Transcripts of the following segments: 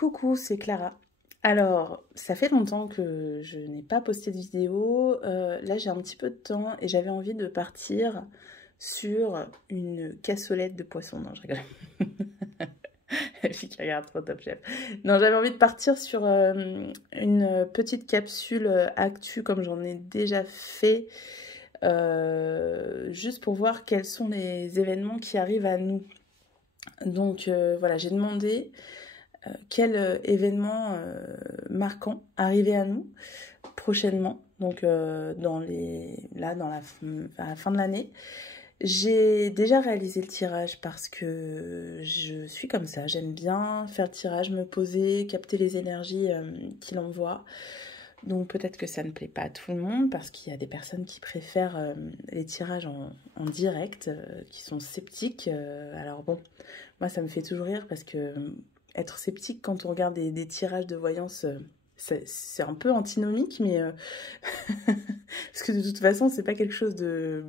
Coucou, c'est Clara. Alors, ça fait longtemps que je n'ai pas posté de vidéo. Là, j'ai un petit peu de temps et j'avais envie de partir sur une cassolette de poisson. Non, je rigole. La fille qui regarde trop Top Chef. Non, j'avais envie de partir sur une petite capsule actu comme j'en ai déjà fait. Juste pour voir quels sont les événements qui arrivent à nous. Donc voilà, j'ai demandé quel événement marquant arrivait à nous prochainement, donc dans à la fin de l'année. J'ai déjà réalisé le tirage parce que je suis comme ça, j'aime bien faire le tirage, me poser, capter les énergies qu'il envoie. Donc peut-être que ça ne plaît pas à tout le monde parce qu'il y a des personnes qui préfèrent les tirages en direct, qui sont sceptiques. Alors bon, moi ça me fait toujours rire parce que être sceptique quand on regarde des tirages de voyance, c'est un peu antinomique, mais parce que de toute façon c'est pas quelque chose de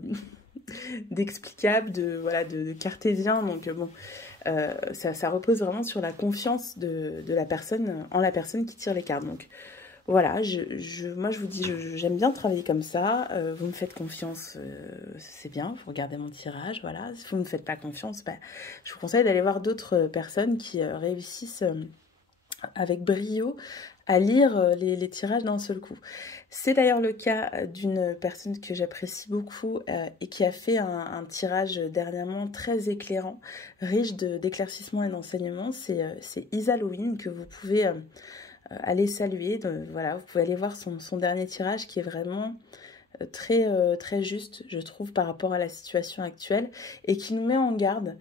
d'explicable, de cartésien. Donc bon, ça repose vraiment sur la confiance de la personne en la personne qui tire les cartes. Donc voilà, moi je vous dis, j'aime bien travailler comme ça. Vous me faites confiance, c'est bien, vous regardez mon tirage, voilà. Si vous ne me faites pas confiance, je vous conseille d'aller voir d'autres personnes qui réussissent avec brio à lire les tirages d'un seul coup. C'est d'ailleurs le cas d'une personne que j'apprécie beaucoup et qui a fait un tirage dernièrement très éclairant, riche d'éclaircissements et d'enseignements. C'est Isa Lowin que vous pouvez aller saluer. Voilà, vous pouvez aller voir son dernier tirage qui est vraiment très juste, je trouve, par rapport à la situation actuelle et qui nous met en garde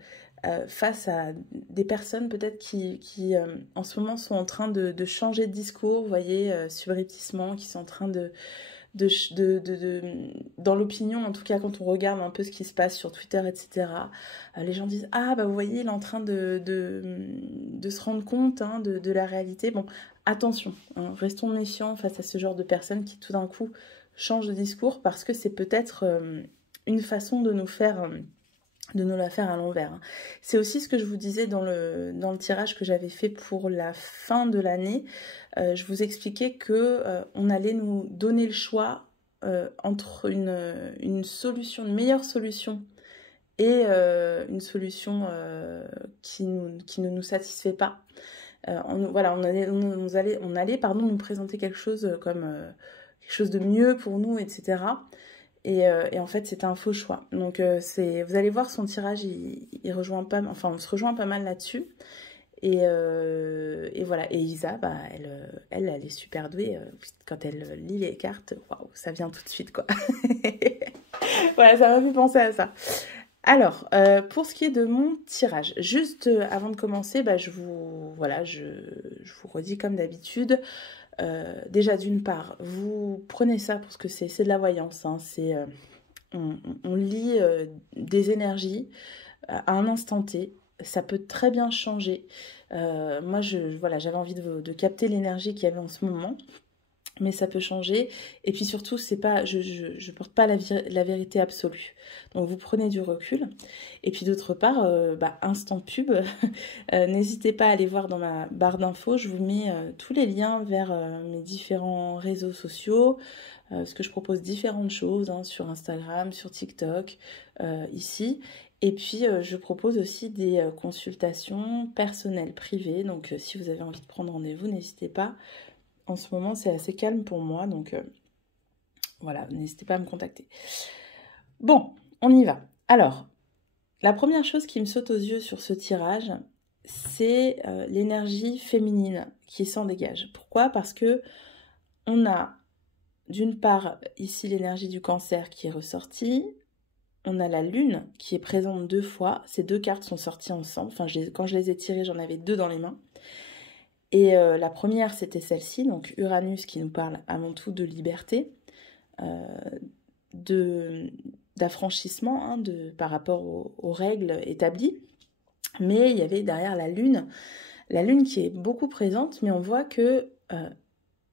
face à des personnes peut-être qui en ce moment sont en train de changer de discours, vous voyez, subrepticement, qui sont en train dans l'opinion, en tout cas quand on regarde un peu ce qui se passe sur Twitter, etc., les gens disent « Ah, bah vous voyez, il est en train de se rendre compte hein, de la réalité. » Bon, attention, hein, restons méfiants face à ce genre de personnes qui tout d'un coup changent de discours parce que c'est peut-être une façon de nous la faire à l'envers. C'est aussi ce que je vous disais dans le tirage que j'avais fait pour la fin de l'année. Je vous expliquais que on allait nous donner le choix entre une meilleure solution et une solution qui ne nous satisfait pas. Voilà, on allait nous présenter quelque chose comme quelque chose de mieux pour nous, etc. Et en fait, c'était un faux choix. Donc, vous allez voir, son tirage, il rejoint pas, enfin, on se rejoint pas mal là-dessus. Et voilà. Et Isa, elle est super douée. Quand elle lit les cartes, waouh, ça vient tout de suite, quoi. Voilà, ça m'a fait penser à ça. Alors, pour ce qui est de mon tirage, juste avant de commencer, je vous redis comme d'habitude. Déjà d'une part, vous prenez ça pour ce que c'est de la voyance, hein, on lit des énergies à un instant T, ça peut très bien changer. Moi, j'avais envie de capter l'énergie qu'il y avait en ce moment, mais ça peut changer. Et puis surtout, c'est pas, je porte pas la vérité absolue. Donc vous prenez du recul. Et puis d'autre part, instant pub, n'hésitez pas à aller voir dans ma barre d'infos. Je vous mets tous les liens vers mes différents réseaux sociaux, parce que je propose différentes choses hein, sur Instagram, sur TikTok, ici. Et puis je propose aussi des consultations personnelles, privées. Donc si vous avez envie de prendre rendez-vous, n'hésitez pas. En ce moment, c'est assez calme pour moi, donc voilà, n'hésitez pas à me contacter. Bon, on y va. Alors, la première chose qui me saute aux yeux sur ce tirage, c'est l'énergie féminine qui s'en dégage. Pourquoi? Parce que on a, d'une part, ici l'énergie du Cancer qui est ressortie. On a la Lune qui est présente 2 fois. Ces 2 cartes sont sorties ensemble. Enfin, quand je les ai tirées, j'en avais 2 dans les mains. Et la première, c'était celle-ci, donc Uranus qui nous parle avant tout de liberté, d'affranchissement hein, par rapport aux règles établies. Mais il y avait derrière la Lune qui est beaucoup présente, mais on voit que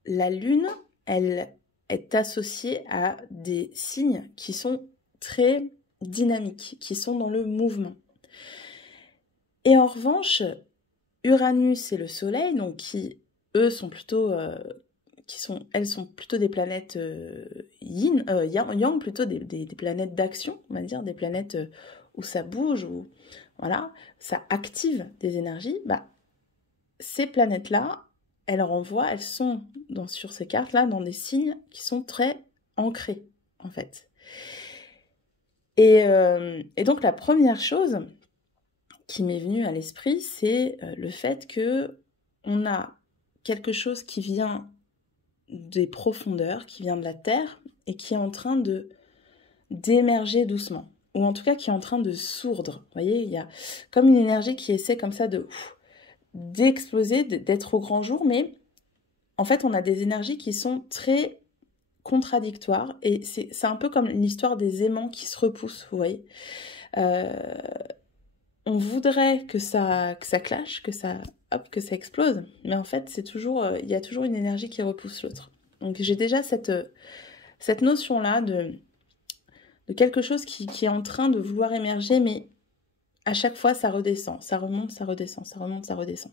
la Lune, elle est associée à des signes qui sont très dynamiques, qui sont dans le mouvement. Et en revanche, Uranus et le Soleil, donc qui, eux, sont plutôt... elles sont plutôt des planètes yang, plutôt des planètes d'action, on va dire, des planètes où ça bouge, où voilà, ça active des énergies. Bah, ces planètes-là, elles renvoient, elles sont sur ces cartes-là dans des signes qui sont très ancrés, en fait. Et donc la première chose qui m'est venue à l'esprit, c'est le fait que on a quelque chose qui vient des profondeurs, qui vient de la Terre et qui est en train d'émerger doucement, ou en tout cas qui est en train de sourdre. Vous voyez, il y a comme une énergie qui essaie comme ça d'exploser, d'être au grand jour, mais en fait on a des énergies qui sont très contradictoires, et c'est un peu comme l'histoire des aimants qui se repoussent, vous voyez. On voudrait que ça clash, que ça explose, mais en fait c'est toujours, il y a toujours une énergie qui repousse l'autre. Donc j'ai déjà cette notion-là de quelque chose qui est en train de vouloir émerger, mais à chaque fois ça redescend, ça remonte, ça redescend, ça remonte, ça redescend.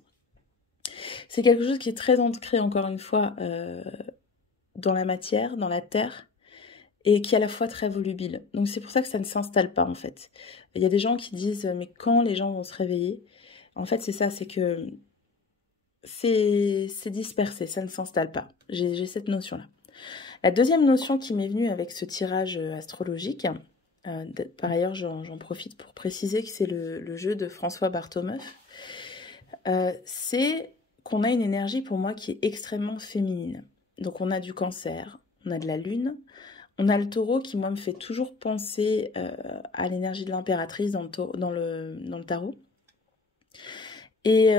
C'est quelque chose qui est très ancré, encore une fois, dans la matière, dans la terre, et qui est à la fois très volubile. Donc c'est pour ça que ça ne s'installe pas, en fait. Il y a des gens qui disent « mais quand les gens vont se réveiller ?» En fait, c'est ça, c'est que c'est dispersé, ça ne s'installe pas. J'ai cette notion-là. La deuxième notion qui m'est venue avec ce tirage astrologique, par ailleurs, j'en profite pour préciser que c'est le jeu de François Bartomeuf, c'est qu'on a une énergie, pour moi, qui est extrêmement féminine. Donc on a du Cancer, on a de la Lune, on a le Taureau qui, moi, me fait toujours penser à l'énergie de l'impératrice dans le tarot. Et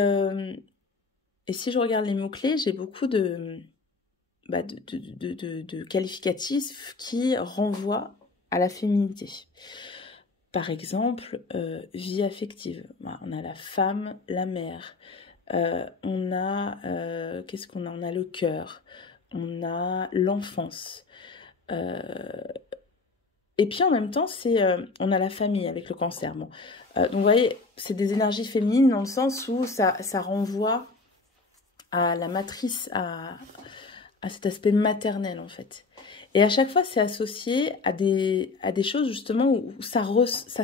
si je regarde les mots-clés, j'ai beaucoup de qualificatifs qui renvoient à la féminité. Par exemple, vie affective. On a la femme, la mère. On a... qu'est-ce qu'on a? On a le cœur. On a l'enfance. Et puis en même temps, on a la famille avec le Cancer. Bon. Donc vous voyez, c'est des énergies féminines dans le sens où ça renvoie à la matrice, à cet aspect maternel en fait. Et à chaque fois, c'est associé à des choses justement où ça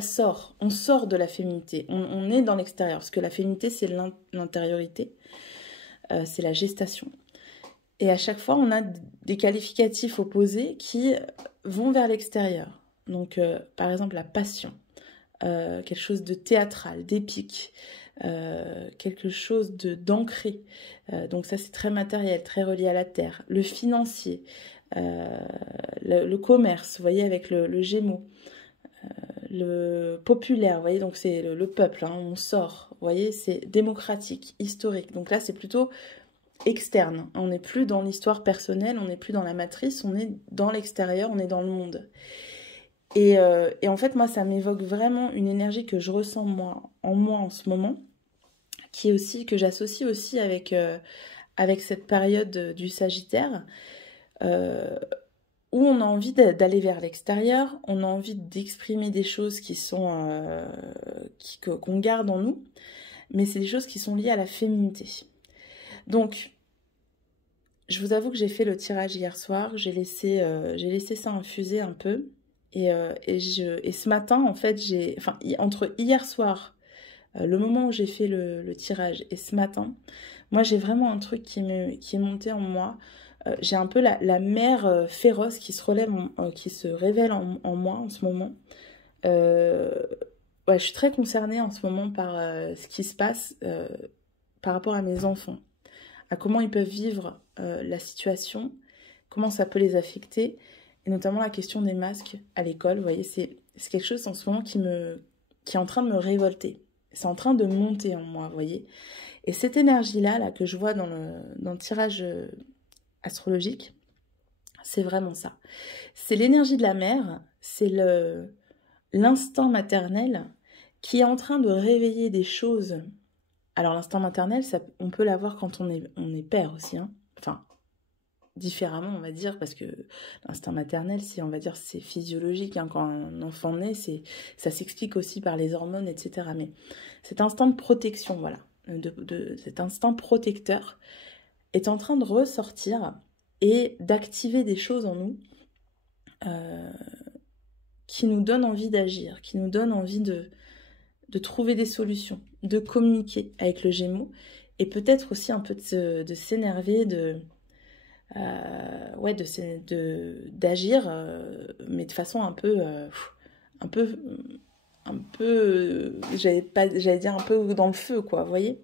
sort. On sort de la féminité. On est dans l'extérieur. Parce que la féminité, c'est l'intériorité. C'est la gestation. Et à chaque fois, on a des qualificatifs opposés qui vont vers l'extérieur. Donc, par exemple, la passion. Quelque chose de théâtral, d'épique. Quelque chose d'ancré. Donc ça, c'est très matériel, très relié à la terre. Le financier. Le commerce, vous voyez, avec le Gémeaux, le populaire, vous voyez, donc c'est le peuple, hein, on sort, vous voyez, c'est démocratique, historique, donc là c'est plutôt externe, on n'est plus dans l'histoire personnelle, on n'est plus dans la matrice, on est dans l'extérieur, on est dans le monde. Et en fait, moi, ça m'évoque vraiment une énergie que je ressens en moi en ce moment, qui est aussi, que j'associe aussi avec cette période du Sagittaire, où on a envie d'aller vers l'extérieur, on a envie d'exprimer des choses qui sont qu'on garde en nous, mais c'est des choses qui sont liées à la féminité. Donc, je vous avoue que j'ai fait le tirage hier soir, j'ai laissé ça infuser un peu, et ce matin, en fait, entre hier soir, le moment où j'ai fait le tirage, et ce matin, moi j'ai vraiment un truc qui est monté en moi. J'ai un peu la mère féroce qui se révèle en moi en ce moment. Ouais, je suis très concernée en ce moment par ce qui se passe par rapport à mes enfants, à comment ils peuvent vivre la situation, comment ça peut les affecter, et notamment la question des masques à l'école. Vous voyez, c'est quelque chose en ce moment qui est en train de me révolter. C'est en train de monter en moi, vous voyez. Et cette énergie-là que je vois dans le tirage astrologique, c'est vraiment ça. C'est l'énergie de la mère, c'est l'instinct maternel qui est en train de réveiller des choses. Alors l'instinct maternel, on peut l'avoir quand on est père aussi, hein. Enfin, différemment on va dire, parce que l'instinct maternel, on va dire c'est physiologique, hein. Quand un enfant naît, ça s'explique aussi par les hormones, etc. Mais cet instinct de protection, voilà. cet instinct protecteur est en train de ressortir et d'activer des choses en nous qui nous donnent envie d'agir, qui nous donnent envie de trouver des solutions, de communiquer avec le Gémeaux, et peut-être aussi un peu de s'énerver, d'agir, mais de façon un peu, j'allais dire un peu dans le feu, quoi, vous voyez.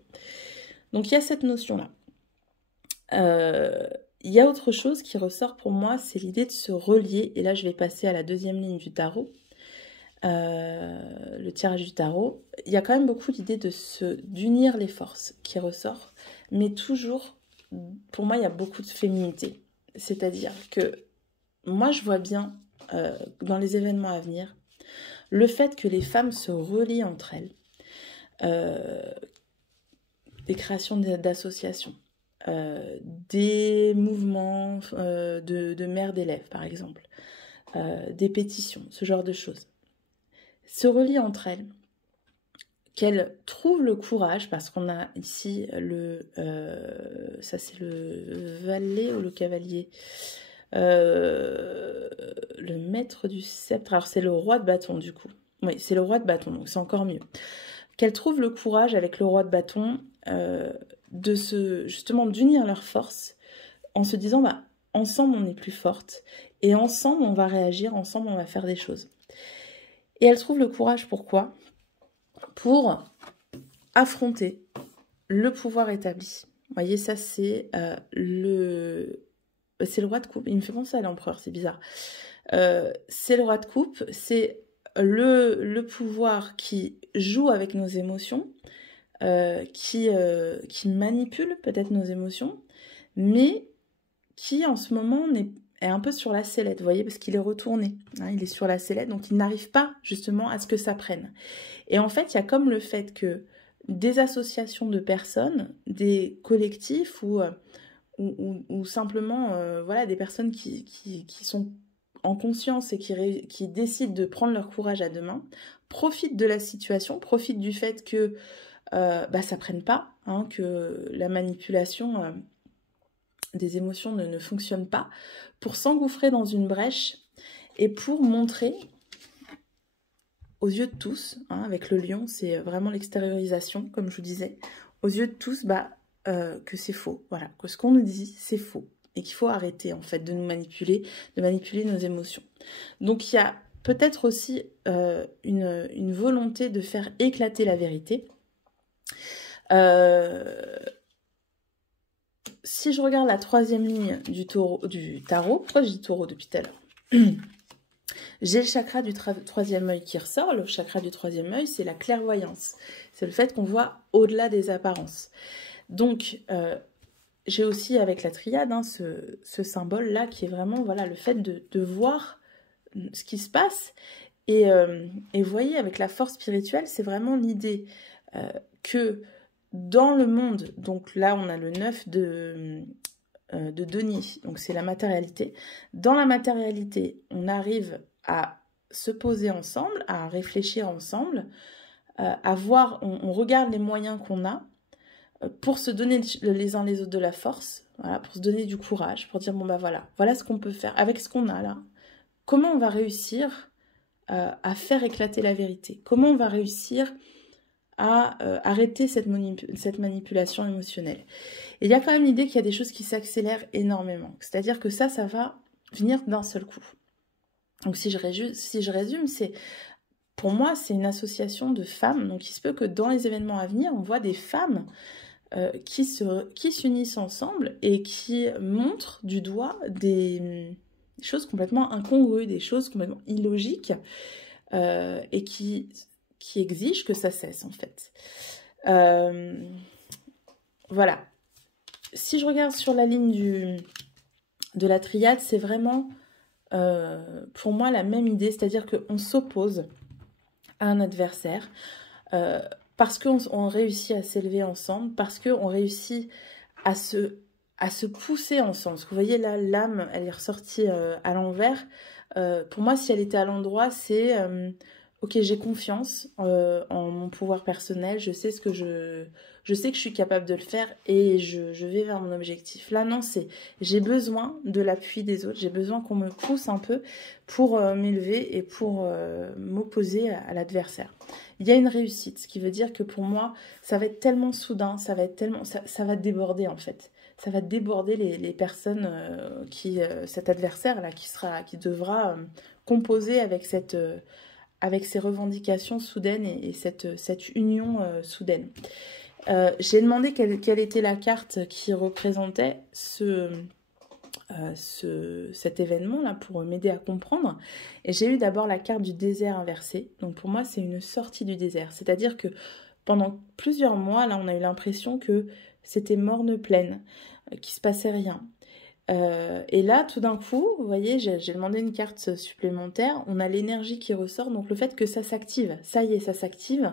Donc il y a cette notion-là. Il y a autre chose qui ressort pour moi, c'est l'idée de se relier, et là je vais passer à la deuxième ligne du tarot, le tirage du tarot. Il y a quand même beaucoup l'idée d'unir les forces qui ressort, mais toujours, pour moi, il y a beaucoup de féminité. C'est-à-dire que moi, je vois bien, dans les événements à venir, le fait que les femmes se relient entre elles, des créations d'associations, des mouvements de mères d'élèves, par exemple, des pétitions, ce genre de choses, se relient entre elles, qu'elles trouvent le courage, parce qu'on a ici ça c'est le valet ou le cavalier, le maître du sceptre, alors c'est le roi de bâton du coup, oui c'est le roi de bâton, donc c'est encore mieux, qu'elles trouvent le courage avec le roi de bâton justement d'unir leurs forces en se disant bah, ensemble on est plus fortes et ensemble on va réagir, ensemble on va faire des choses. Et elles trouvent le courage pourquoi ? Pour affronter le pouvoir établi. Vous voyez, ça c'est le roi de coupe. Il me fait penser à l'empereur, c'est bizarre. C'est le roi de coupe, c'est le pouvoir qui joue avec nos émotions, qui manipule peut-être nos émotions, mais qui en ce moment est un peu sur la sellette, vous voyez, parce qu'il est retourné, hein, il est sur la sellette, donc il n'arrive pas justement à ce que ça prenne. Et en fait, il y a comme le fait que des associations de personnes, des collectifs ou simplement voilà, des personnes qui sont en conscience et qui décident de prendre leur courage à deux mains, profitent de la situation, profitent du fait que ça prenne pas, hein, que la manipulation des émotions ne fonctionne pas, pour s'engouffrer dans une brèche et pour montrer aux yeux de tous, hein, avec le lion, c'est vraiment l'extériorisation, comme je vous disais, aux yeux de tous, que c'est faux, voilà, que ce qu'on nous dit, c'est faux, et qu'il faut arrêter, en fait, de nous manipuler, de manipuler nos émotions. Donc, il y a peut-être aussi une volonté de faire éclater la vérité. Si je regarde la troisième ligne du tarot, pourquoi je dis taureau depuis tout à l'heure ? J'ai le chakra du troisième œil qui ressort. Le chakra du troisième œil, c'est la clairvoyance. C'est le fait qu'on voit au-delà des apparences. Donc, j'ai aussi avec la triade hein, ce symbole-là qui est vraiment voilà, le fait de voir ce qui se passe. Et vous voyez, avec la force spirituelle, c'est vraiment l'idée que dans le monde, donc là on a le 9 de denier, donc c'est la matérialité. Dans la matérialité, on arrive à se poser ensemble, à réfléchir ensemble, à voir, on regarde les moyens qu'on a pour se donner les uns les autres de la force, voilà, pour se donner du courage, pour dire bon bah voilà ce qu'on peut faire avec ce qu'on a là. Comment on va réussir à faire éclater la vérité? Comment on va réussir à arrêter cette manipulation émotionnelle? Et il y a quand même l'idée qu'il y a des choses qui s'accélèrent énormément. C'est-à-dire que ça va venir d'un seul coup. Donc si je résume, pour moi, c'est une association de femmes. Donc il se peut que dans les événements à venir, on voit des femmes qui s'unissent ensemble et qui montrent du doigt des choses complètement incongrues, des choses complètement illogiques et qui exigent que ça cesse en fait. Voilà. Si je regarde sur la ligne de la triade, c'est vraiment pour moi la même idée, c'est-à-dire qu'on s'oppose à un adversaire parce qu'on réussit à s'élever ensemble, parce qu'on réussit à se pousser ensemble. Parce que vous voyez là, l'âme, elle est ressortie à l'envers. Pour moi, si elle était à l'endroit, c'est ok, j'ai confiance en mon pouvoir personnel, je sais je sais que je suis capable de le faire et je vais vers mon objectif. Là, non, c'est j'ai besoin de l'appui des autres, j'ai besoin qu'on me pousse un peu pour m'élever et pour m'opposer à l'adversaire. Il y a une réussite, ce qui veut dire que pour moi, ça va être tellement soudain, ça va être tellement, ça va déborder en fait. Ça va déborder les personnes cet adversaire-là qui devra composer avec ces revendications soudaines et cette union soudaine. J'ai demandé quelle était la carte qui représentait cet événement-là pour m'aider à comprendre. Et j'ai eu d'abord la carte du désert inversé. Donc pour moi, c'est une sortie du désert. C'est-à-dire que pendant plusieurs mois, là, on a eu l'impression que c'était morne pleine, qu'il se passait rien. Et là, tout d'un coup, vous voyez, j'ai demandé une carte supplémentaire. On a l'énergie qui ressort, donc le fait que ça s'active. Ça y est, ça s'active.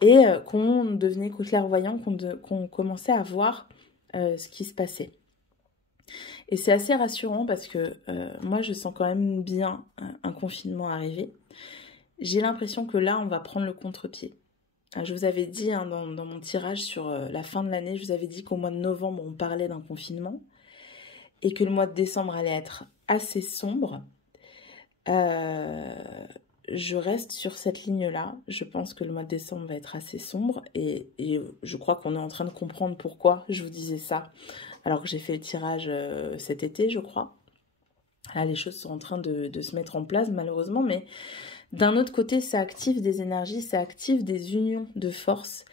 Et qu'on devenait clairvoyant, qu'on commençait à voir ce qui se passait. Et c'est assez rassurant parce que moi, je sens quand même bien un confinement arriver. J'ai l'impression que là, on va prendre le contre-pied. Je vous avais dit hein, dans mon tirage sur la fin de l'année, je vous avais dit qu'au mois de novembre, on parlait d'un confinement et que le mois de décembre allait être assez sombre. Je reste sur cette ligne-là. Je pense que le mois de décembre va être assez sombre et je crois qu'on est en train de comprendre pourquoi je vous disais ça. Alors que j'ai fait le tirage cet été, je crois. Là, les choses sont en train de se mettre en place, malheureusement. Mais d'un autre côté, ça active des énergies, ça active des unions de force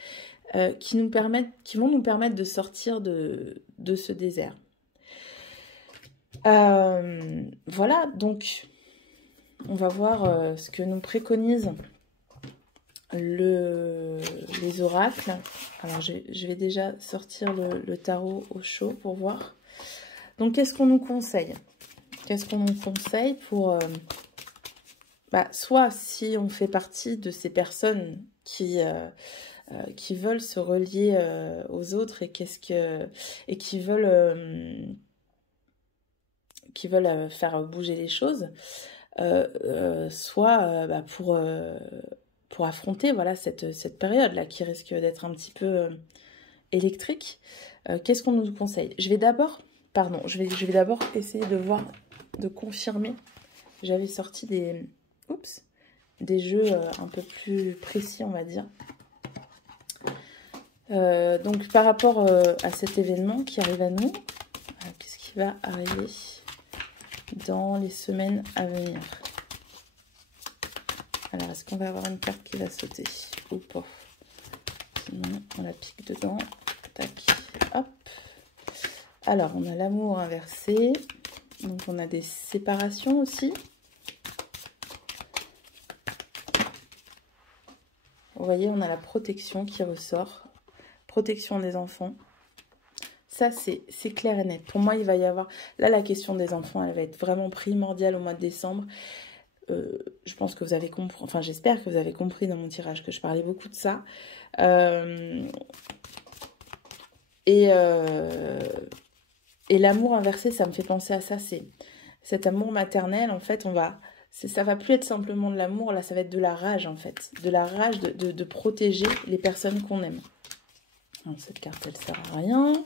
qui vont nous permettre de sortir de ce désert. Voilà, donc on va voir ce que nous préconisent les oracles. Alors je vais déjà sortir le tarot au chaud pour voir. Donc qu'est-ce qu'on nous conseille? Qu'est-ce qu'on nous conseille pour soit si on fait partie de ces personnes qui veulent se relier aux autres et qui veulent faire bouger les choses, soit pour affronter voilà, cette période-là qui risque d'être un petit peu électrique. Qu'est-ce qu'on nous conseille? Je vais d'abord essayer de voir, de confirmer. J'avais sorti des jeux un peu plus précis, on va dire. Donc par rapport à cet événement qui arrive à nous, qu'est-ce qui va arriver dans les semaines à venir? Alors, est-ce qu'on va avoir une carte qui va sauter ou pas? Sinon, on la pique dedans. Tac, hop. Alors, on a l'amour inversé. Donc, on a des séparations aussi. Vous voyez, on a la protection qui ressort. Protection des enfants. Ça, c'est clair et net. Pour moi, il va y avoir... Là, la question des enfants, elle va être vraiment primordiale au mois de décembre. Je pense que vous avez compris... Enfin, j'espère que vous avez compris dans mon tirage que je parlais beaucoup de ça. Et l'amour inversé, ça me fait penser à ça. C'est cet amour maternel, en fait, ça va plus être simplement de l'amour, là, ça va être de la rage, en fait. De la rage de protéger les personnes qu'on aime. Alors, cette carte, elle sert à rien.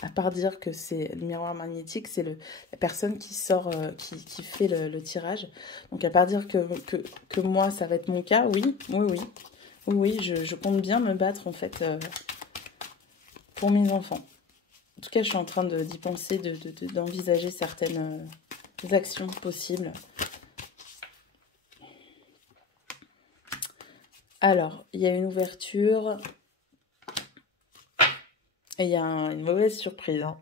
À part dire que c'est le miroir magnétique, c'est la personne qui sort, qui fait le tirage. Donc à part dire que moi, ça va être mon cas, oui, je compte bien me battre en fait pour mes enfants. En tout cas, je suis en train d'y penser, d'envisager certaines actions possibles. Alors, il y a une ouverture... Et il y a une mauvaise surprise. Hein.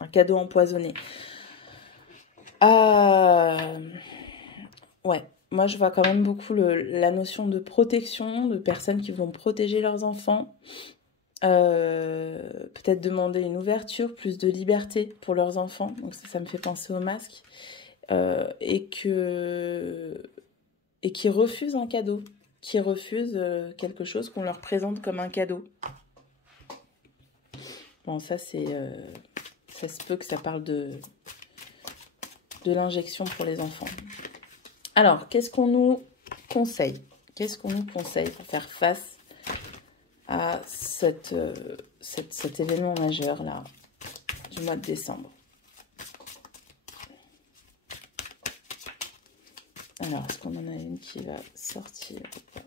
Un cadeau empoisonné. Ouais, moi je vois quand même beaucoup la notion de protection, de personnes qui vont protéger leurs enfants. Peut-être demander une ouverture, plus de liberté pour leurs enfants. Donc ça me fait penser au masque. Et qui refusent un cadeau. Qui refusent quelque chose qu'on leur présente comme un cadeau. Bon, ça, ça se peut que ça parle de de l'injection pour les enfants. Alors, qu'est-ce qu'on nous conseille? Qu'est-ce qu'on nous conseille pour faire face à cet événement majeur là du mois de décembre? Alors, est-ce qu'on en a une qui va sortir ou pas?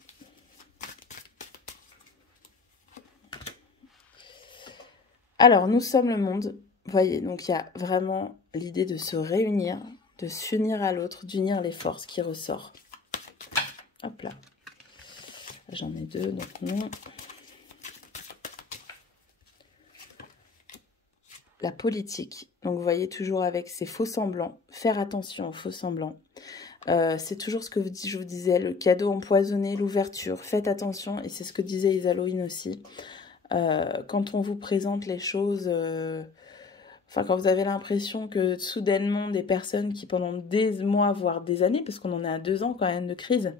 Alors, nous sommes le monde. Vous voyez, donc il y a vraiment l'idée de se réunir, de s'unir à l'autre, d'unir les forces qui ressort. Hop là. J'en ai deux, donc non. La politique. Donc, vous voyez, toujours avec ces faux semblants. Faire attention aux faux semblants. C'est toujours ce que je vous disais, le cadeau empoisonné, l'ouverture. Faites attention, et c'est ce que disait Isalowin aussi. Quand on vous présente les choses... Enfin, quand vous avez l'impression que soudainement, des personnes qui pendant des mois, voire des années, parce qu'on en est à 2 ans quand même de crise,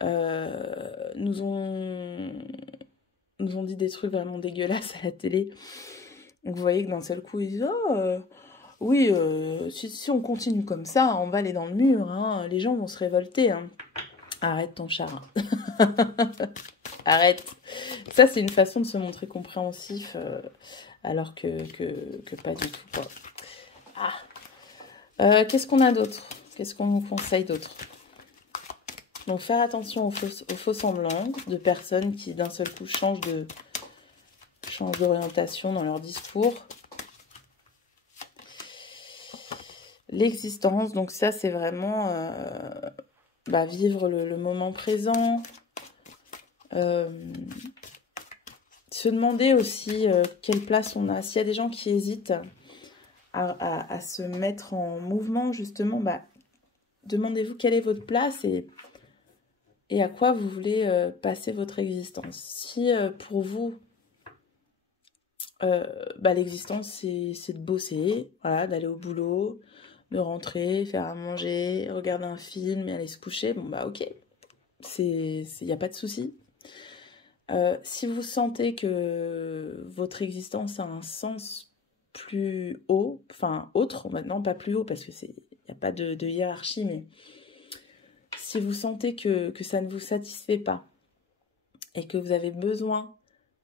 nous ont dit des trucs vraiment dégueulasses à la télé. Donc vous voyez que d'un seul coup, ils disent « Oh, oui, si on continue comme ça, on va aller dans le mur, hein, les gens vont se révolter. Hein. » Arrête ton char. Arrête. Ça, c'est une façon de se montrer compréhensif, alors que pas du tout, quoi. Qu'est-ce qu'on a d'autre? Qu'est-ce qu'on nous conseille d'autre? Donc, faire attention aux faux semblants de personnes qui, d'un seul coup, changent d'orientation dans leur discours. L'existence, donc ça, c'est vraiment vivre le moment présent. Se demander aussi quelle place on a. S'il y a des gens qui hésitent à se mettre en mouvement, justement, demandez-vous quelle est votre place et à quoi vous voulez passer votre existence. Si pour vous, l'existence, c'est de bosser, voilà, d'aller au boulot, de rentrer, faire à manger, regarder un film et aller se coucher, bon ok, il n'y a pas de souci. Si vous sentez que votre existence a un sens plus haut, enfin autre maintenant, pas plus haut parce que il n'y a pas de hiérarchie, mais si vous sentez que ça ne vous satisfait pas et que vous avez besoin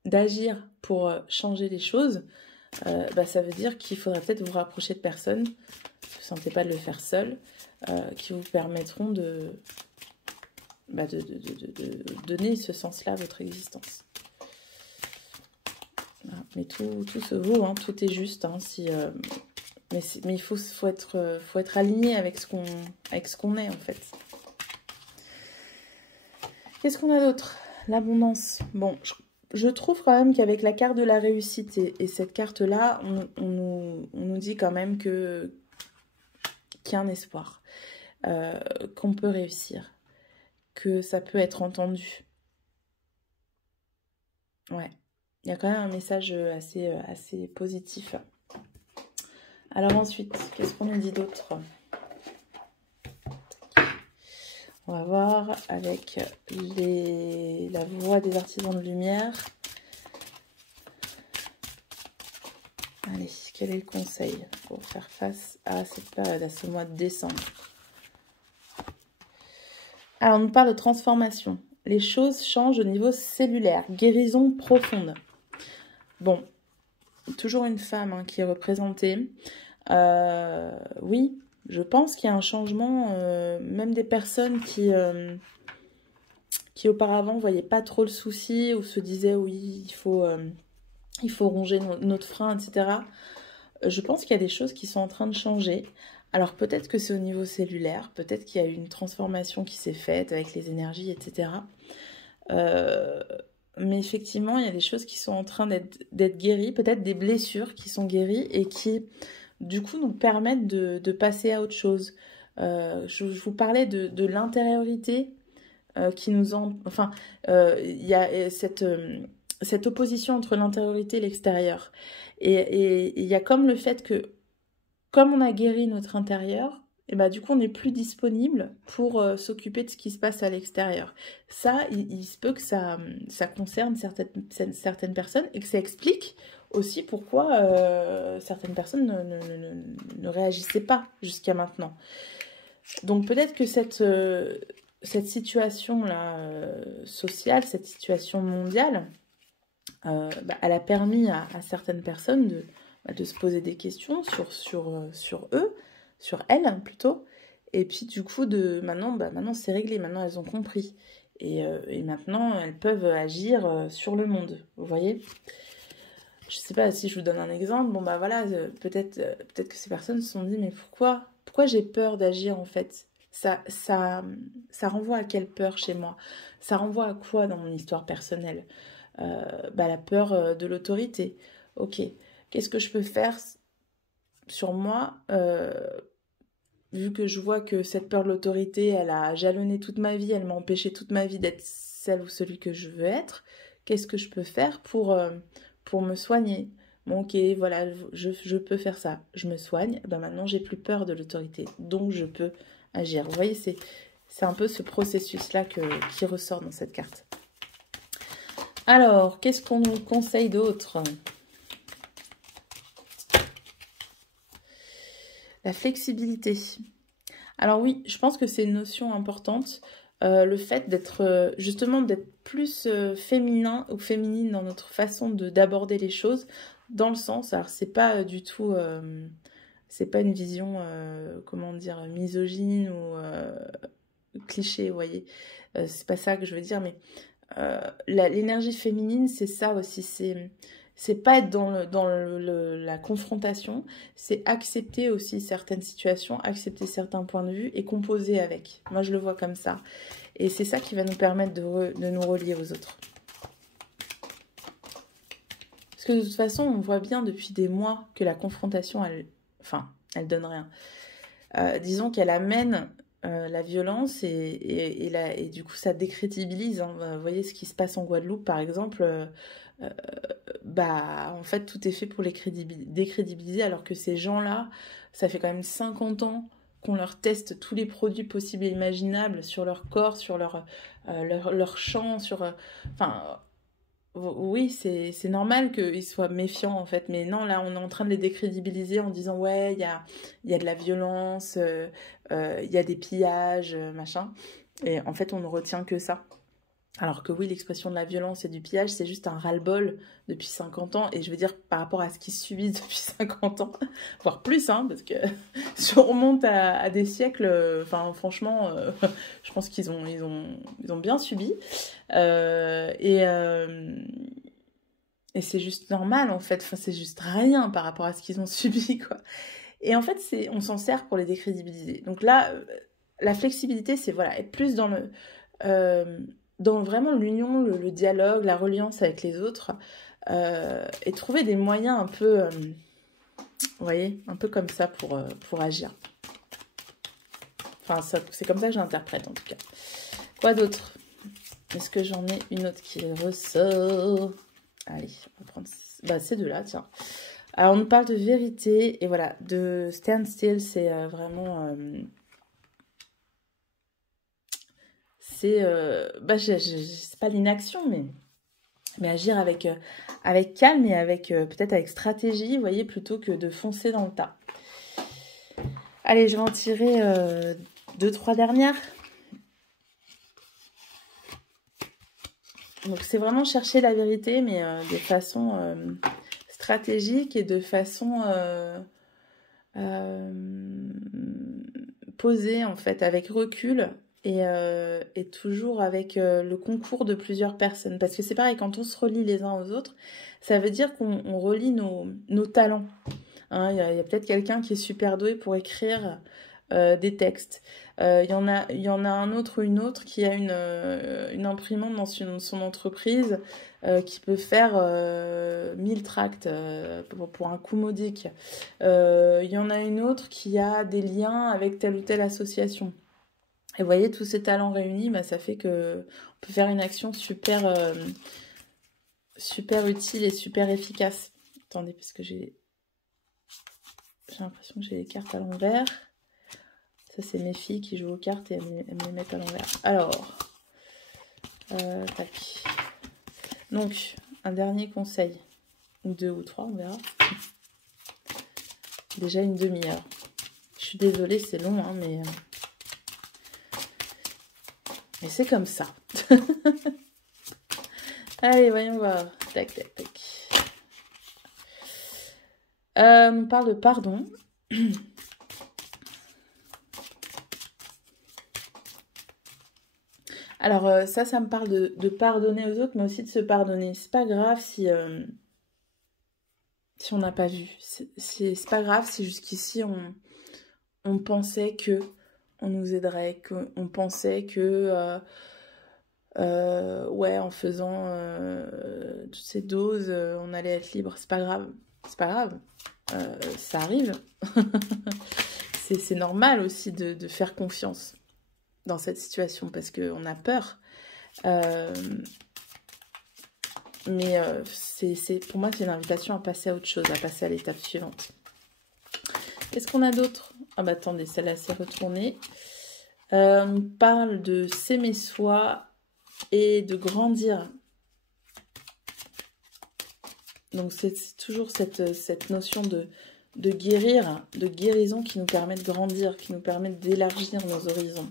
d'agir pour changer les choses, ça veut dire qu'il faudrait peut-être vous rapprocher de personnes, si vous ne sentez pas de le faire seul, qui vous permettront de donner ce sens-là à votre existence. Voilà. Mais tout se vaut, hein, tout est juste. Hein, mais il faut être aligné avec ce qu'on est, en fait. Qu'est-ce qu'on a d'autre? L'abondance. Bon, je trouve quand même qu'avec la carte de la réussite et cette carte-là, on nous dit quand même qu'il y a un espoir, qu'on peut réussir, que ça peut être entendu. Ouais, il y a quand même un message assez positif. Alors ensuite, qu'est-ce qu'on nous dit d'autre? On va voir avec la voix des artisans de lumière. Allez, quel est le conseil pour faire face à cette période, à ce mois de décembre? Alors, on nous parle de transformation. Les choses changent au niveau cellulaire. Guérison profonde. Bon, toujours une femme qui est représentée. Oui, je pense qu'il y a un changement, même des personnes qui auparavant ne voyaient pas trop le souci ou se disaient oui, il faut ronger notre frein, etc. Je pense qu'il y a des choses qui sont en train de changer. Alors peut-être que c'est au niveau cellulaire, peut-être qu'il y a eu une transformation qui s'est faite avec les énergies, etc. Mais effectivement, il y a des choses qui sont en train d'être guéries, peut-être des blessures qui sont guéries et qui, du coup, nous permettent de passer à autre chose. Je vous parlais de l'intériorité qui nous enfin, il y a cette opposition entre l'intériorité et l'extérieur. Et il y a comme le fait que, comme on a guéri notre intérieur, et bah du coup on n'est plus disponible pour s'occuper de ce qui se passe à l'extérieur. Ça, il se peut que ça concerne certaines personnes et que ça explique aussi pourquoi certaines personnes ne réagissaient pas jusqu'à maintenant. Donc peut-être que cette situation-là sociale, cette situation mondiale, elle a permis à certaines personnes de se poser des questions sur eux, sur elles plutôt. Et puis du coup, maintenant c'est réglé, maintenant elles ont compris. Et maintenant elles peuvent agir sur le monde, vous voyez. Je sais pas si je vous donne un exemple, bon bah voilà, peut-être que ces personnes se sont dit, mais pourquoi j'ai peur d'agir en fait? Ça renvoie à quelle peur chez moi? Ça renvoie à quoi dans mon histoire personnelle? La peur de l'autorité. Ok, qu'est-ce que je peux faire sur moi vu que je vois que cette peur de l'autorité, elle a jalonné toute ma vie, elle m'a empêché toute ma vie d'être celle ou celui que je veux être. Qu'est-ce que je peux faire pour me soigner? Bon, ok, voilà, je peux faire ça. Je me soigne. Ben maintenant, j'ai plus peur de l'autorité. Donc, je peux agir. Vous voyez, c'est un peu ce processus-là qui ressort dans cette carte. Alors, qu'est-ce qu'on nous conseille d'autre? La flexibilité. Alors oui, je pense que c'est une notion importante. Le fait d'être justement d'être plus féminin ou féminine dans notre façon d'aborder les choses, dans le sens, alors c'est pas du tout, c'est pas une vision, comment dire, misogyne ou cliché, vous voyez. C'est pas ça que je veux dire, mais l'énergie féminine, c'est ça aussi, c'est pas être dans la confrontation, c'est accepter aussi certaines situations, accepter certains points de vue et composer avec. Moi, je le vois comme ça. Et c'est ça qui va nous permettre de nous relier aux autres. Parce que de toute façon, on voit bien depuis des mois que la confrontation, elle donne rien. Disons qu'elle amène la violence et du coup, ça décrédibilise. Hein. Vous voyez ce qui se passe en Guadeloupe, par exemple. En fait, tout est fait pour les décrédibiliser, alors que ces gens-là, ça fait quand même 50 ans qu'on leur teste tous les produits possibles et imaginables sur leur corps, sur leur champ, oui, c'est normal qu'ils soient méfiants, en fait. Mais non, là, on est en train de les décrédibiliser en disant, ouais, il y a de la violence, il y a des pillages, machin. Et en fait, on ne retient que ça. Alors que oui, l'expression de la violence et du pillage, c'est juste un ras-le-bol depuis 50 ans. Et je veux dire, par rapport à ce qu'ils subissent depuis 50 ans, voire plus, hein, parce que si on remonte à des siècles, franchement, je pense qu'ils ont bien subi. Et c'est juste normal, en fait. Enfin, c'est juste rien par rapport à ce qu'ils ont subi, quoi. Et en fait, on s'en sert pour les décrédibiliser. Donc là, la flexibilité, c'est voilà, être plus dans vraiment l'union, le dialogue, la reliance avec les autres, et trouver des moyens un peu, vous voyez, un peu comme ça pour agir. Enfin, c'est comme ça que j'interprète en tout cas. Quoi d'autre? Est-ce que j'en ai une autre qui ressort? Allez, on va prendre ces deux-là, tiens. Alors, on nous parle de vérité, et voilà, de stand still, c'est vraiment... c'est pas l'inaction, mais agir avec calme et peut-être avec stratégie, vous voyez, plutôt que de foncer dans le tas. Allez, je vais en tirer 2-3 dernières. Donc, c'est vraiment chercher la vérité, mais de façon stratégique et de façon posée, en fait, avec recul. Et toujours avec le concours de plusieurs personnes. Parce que c'est pareil, quand on se relie les uns aux autres, ça veut dire qu'on relie nos talents. Hein, y a peut-être quelqu'un qui est super doué pour écrire des textes. Il y en a un autre ou une autre qui a une imprimante dans son entreprise qui peut faire 1000 tracts pour un coût modique. Il y en a une autre qui a des liens avec telle ou telle association. Et vous voyez, tous ces talents réunis, ça fait qu'on peut faire une action super utile et super efficace. Attendez, parce que j'ai l'impression que j'ai les cartes à l'envers. Ça, c'est mes filles qui jouent aux cartes et elles me les mettent à l'envers. Alors, tac. Donc, un dernier conseil. Ou 2 ou 3, on verra. Déjà une demi-heure. Je suis désolée, c'est long, hein, mais c'est comme ça. Allez, voyons voir. Tac, tac, tac. On parle de pardon. Alors, ça me parle de pardonner aux autres, mais aussi de se pardonner. C'est pas grave si on n'a pas vu. C'est pas grave si jusqu'ici on pensait que on nous aiderait, qu'on pensait que ouais, en faisant toutes ces doses, on allait être libre. C'est pas grave. C'est pas grave. Ça arrive. C'est normal aussi de faire confiance dans cette situation parce qu'on a peur. Mais pour moi, c'est une invitation à passer à autre chose, à passer à l'étape suivante. Qu'est-ce qu'on a d'autre? Ah bah attendez, celle-là s'est retournée. On parle de s'aimer soi et de grandir. Donc c'est toujours cette notion de guérir, de guérison qui nous permet de grandir, qui nous permet d'élargir nos horizons.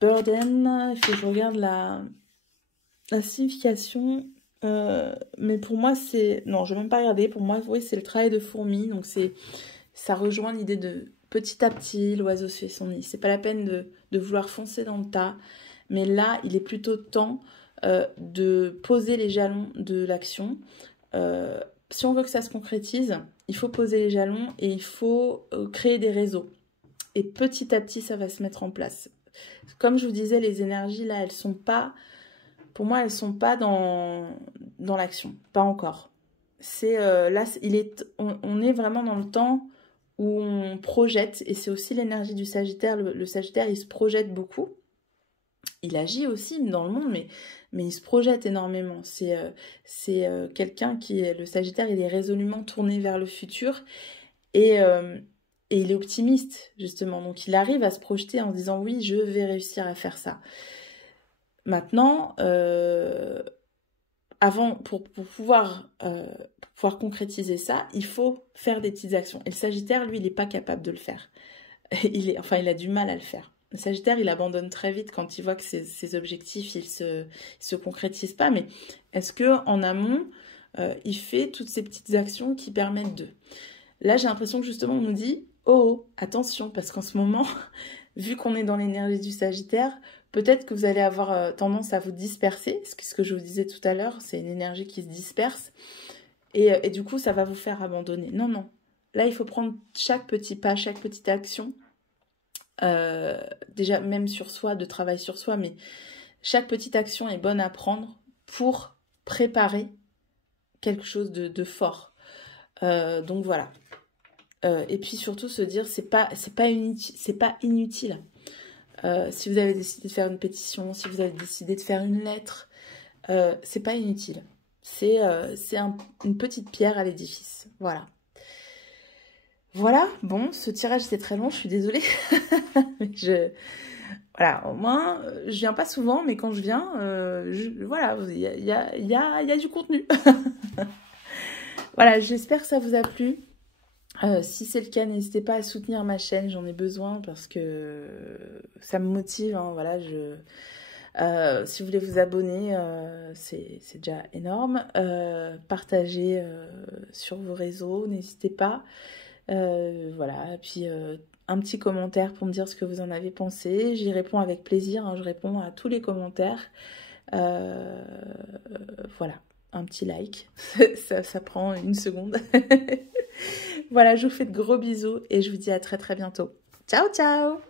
Burden, il faut que je regarde la signification. Mais pour moi, c'est... Non, je ne vais même pas regarder. Pour moi, oui, c'est le travail de fourmi. Donc, ça rejoint l'idée de petit à petit, l'oiseau se fait son nid. C'est pas la peine de vouloir foncer dans le tas. Mais là, il est plutôt temps de poser les jalons de l'action. Si on veut que ça se concrétise, il faut poser les jalons et il faut créer des réseaux. Et petit à petit, ça va se mettre en place. Comme je vous disais, les énergies, là, elles sont pas... Pour moi, elles sont pas dans l'action. Pas encore. Là, on est vraiment dans le temps où on projette. Et c'est aussi l'énergie du Sagittaire. Le Sagittaire, il se projette beaucoup. Il agit aussi dans le monde, mais il se projette énormément. C'est quelqu'un qui est... Le Sagittaire, il est résolument tourné vers le futur. Et il est optimiste, justement. Donc, il arrive à se projeter en se disant « Oui, je vais réussir à faire ça ». Maintenant, pour pouvoir concrétiser ça, il faut faire des petites actions. Et le Sagittaire, lui, il n'est pas capable de le faire. Il a du mal à le faire. Le Sagittaire, il abandonne très vite quand il voit que ses objectifs, ils se concrétisent pas. Mais est-ce qu'en amont, il fait toutes ces petites actions qui permettent de... Là, j'ai l'impression que justement, on nous dit « Oh, attention !» Parce qu'en ce moment, vu qu'on est dans l'énergie du Sagittaire, peut-être que vous allez avoir tendance à vous disperser. Ce que je vous disais tout à l'heure, c'est une énergie qui se disperse. Et du coup, ça va vous faire abandonner. Non, non. Là, il faut prendre chaque petit pas, chaque petite action. Déjà, même sur soi, de travail sur soi. Mais chaque petite action est bonne à prendre pour préparer quelque chose de fort. Donc, voilà. Et puis, surtout, se dire, c'est pas inutile. Si vous avez décidé de faire une pétition, si vous avez décidé de faire une lettre, c'est pas inutile. C'est une petite pierre à l'édifice. Voilà. Voilà. Bon, ce tirage était très long, je suis désolée. Voilà, au moins, je viens pas souvent, mais quand je viens, voilà, il y a du contenu. Voilà, j'espère que ça vous a plu. Si c'est le cas, n'hésitez pas à soutenir ma chaîne, j'en ai besoin parce que ça me motive. Hein, voilà, si vous voulez vous abonner, c'est déjà énorme. Partagez sur vos réseaux, n'hésitez pas. Voilà, et puis un petit commentaire pour me dire ce que vous en avez pensé. J'y réponds avec plaisir, hein, je réponds à tous les commentaires. Voilà, un petit like, ça prend 1 seconde. Voilà, je vous fais de gros bisous et je vous dis à très très bientôt. Ciao, ciao!